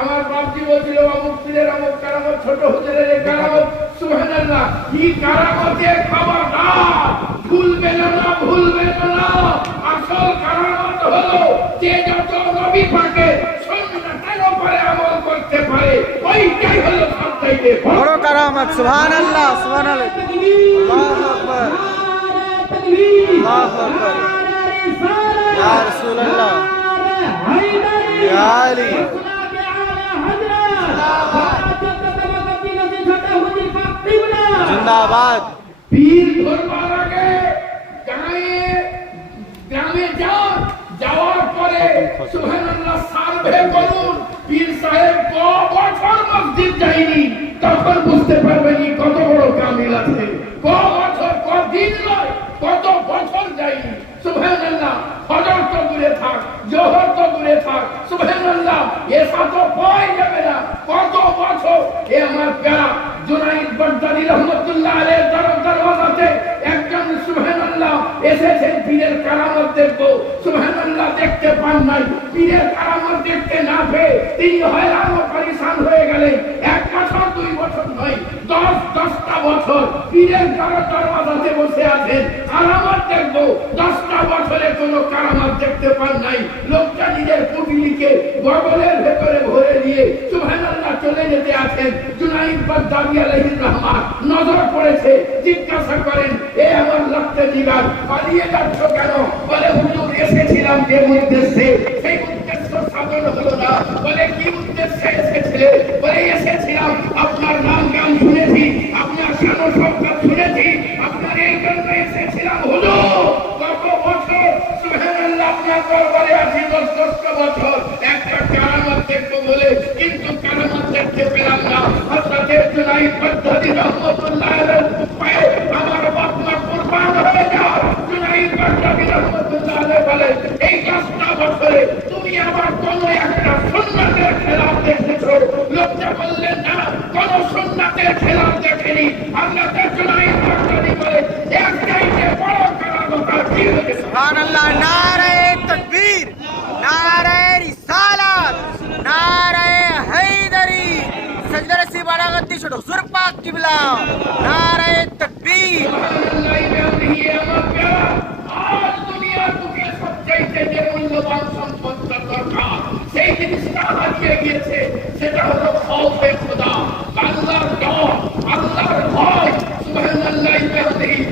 আমার বাপজি বলছিল অমুক পীরের অমুক কারামত ছোট হুজুরের এই কারামত? সুবহানাল্লাহ। কি কারামতে খাবার? না ভুলবে না না ভুলবে না না। আসল কারামত হলো যে যত নবী পাকে সুন্নাতের উপরে আমল করতে পারে ওইটাই হলো সবচাইতে বড় কারামত। সুবহান আল্লাহ সুবহান আল্লাহ আল্লাহু আকবার। আল্লাহু আকবার ইয়া রাসূলুল্লাহ। ইয়া আলী। জিন্দাবাদ। পীর ধরবার আগে গায়ে গ্রামে যান যাওয়ার পরে সুবহানাল্লাহ সার্ভে করুন। পীর সাহেব ক বছর মসজিদ যায়নি, তখন বুঝতে পারবেন কত বড় কামিল আছে। ক বছর ক দিন নয়, কত বছর যায়নি। সুবহানাল্লাহ ফজর তো দূরে থাক, জোহর তো দূরে থাক, সুবহানাল্লাহ এসা তো পাই যাবে না। কত বছর এ আমার প্যারা, জুনাইদ বাগদাদি রহমতুল্লাহ দরবার দরওয়াজাতে একজন সুবহানাল্লাহ এসেছেন পীরের কারামত দেখব। সুবহানাল্লাহ দেখতে পান নাই, পীরের কারামত দেখতে না পেয়ে তিনি হয়রান ও পরিশান হয়ে গেলেন এক বছর দুই বছর নয় দশ দশটা বছর পীরের দরবার দরওয়াজাতে বসে আছেন। কারামত দেখব, দশটা বছরে কোনো কারামত দেখতে পান নাই। লোকটা নিজের পুটলিকে গগলের ভেতরে ভরে দিয়ে সুবহানাল্লাহ চলে যেতে আছেন। জুনাইদ বাগদাদি আলাইহির রহমান নজর পড়েছে, জিজ্ঞাসা করেন, এ আমার লক্ষ্যে জিগার পালিয়ে যাচ্ছ কেন? বলে, হুজুর, এসেছিলাম যে উদ্দেশ্য আপনার দরবারে আছি দশ দশটা বছর। একটা কারামত দেখব বলে কিন্তু কারামত দেখতে পেলাম না। হযরতে জুনাইদ বাগদাদি রহমাতুল্লাহ পায়ে আমার বাপ মা কুরবান হয়ে যাও জুনাইদ বাগদাদি রহমাতুল্লাহ বলে এই দশটা বছরে তুমি আবার কোন একটা না আল্লাহ নারায়ে তাকবীর নারায়ে রিসালাত নারায়ে হায়দারি সজদা রসি বাড়াগতি ছোট হুজুর পাক কিবলা নারায় তকবীর। সেই জিনিসটা হারিয়ে গিয়েছে সেটা হলো